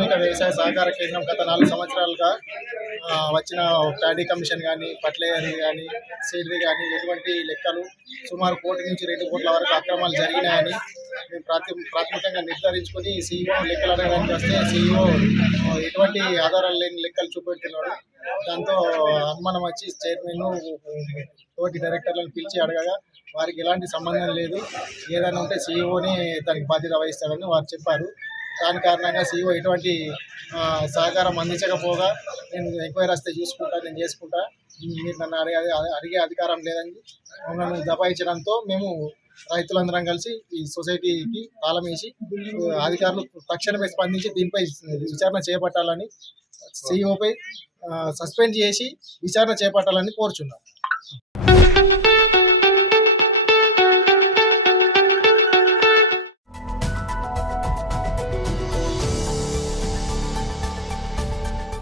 ప్రాథమిక వ్యవసాయ సహకార కేంద్రం గత 4 సంవత్సరాలుగా వచ్చిన ప్యాడీ కమిషన్ కానీ, ఫర్టిలైజర్ కానీ, సీడ్ది కానీ ఎటువంటి లెక్కలు సుమారు 1 కోటి నుంచి 2 కోట్ల వరకు అక్రమాలు జరిగినాయని మేము ప్రాథమికంగా నిర్ధారించుకొని సీఈఓ లెక్కలు అడగడానికి వస్తే సీఈఓ ఎటువంటి ఆధారాలు లేని లెక్కలు చూపెడుతున్నాడు. దాంతో అనుమానం వచ్చి చైర్మన్ తోటి డైరెక్టర్లను పిలిచి అడగగా వారికి ఎలాంటి సంబంధం లేదు, ఏదైనా ఉంటే సీఈఓనే దానికి బాధ్యత వహిస్తాడని వారు చెప్పారు. దాని కారణంగా సీఈఓ ఎటువంటి సహకారం అందించకపోగా నేను ఎంక్వైరీ వస్తే చూసుకుంటా, నేను చేసుకుంటా, మీరు నన్ను అడిగే అధికారం లేదని మమ్మల్ని దబాయించడంతో మేము రైతులందరం కలిసి ఈ సొసైటీకి తాళం వేసి అధికారులు తక్షణమే స్పందించి దీనిపై విచారణ చేపట్టాలని, సీఈఓపై సస్పెండ్ చేసి విచారణ చేపట్టాలని కోరుచున్నాం.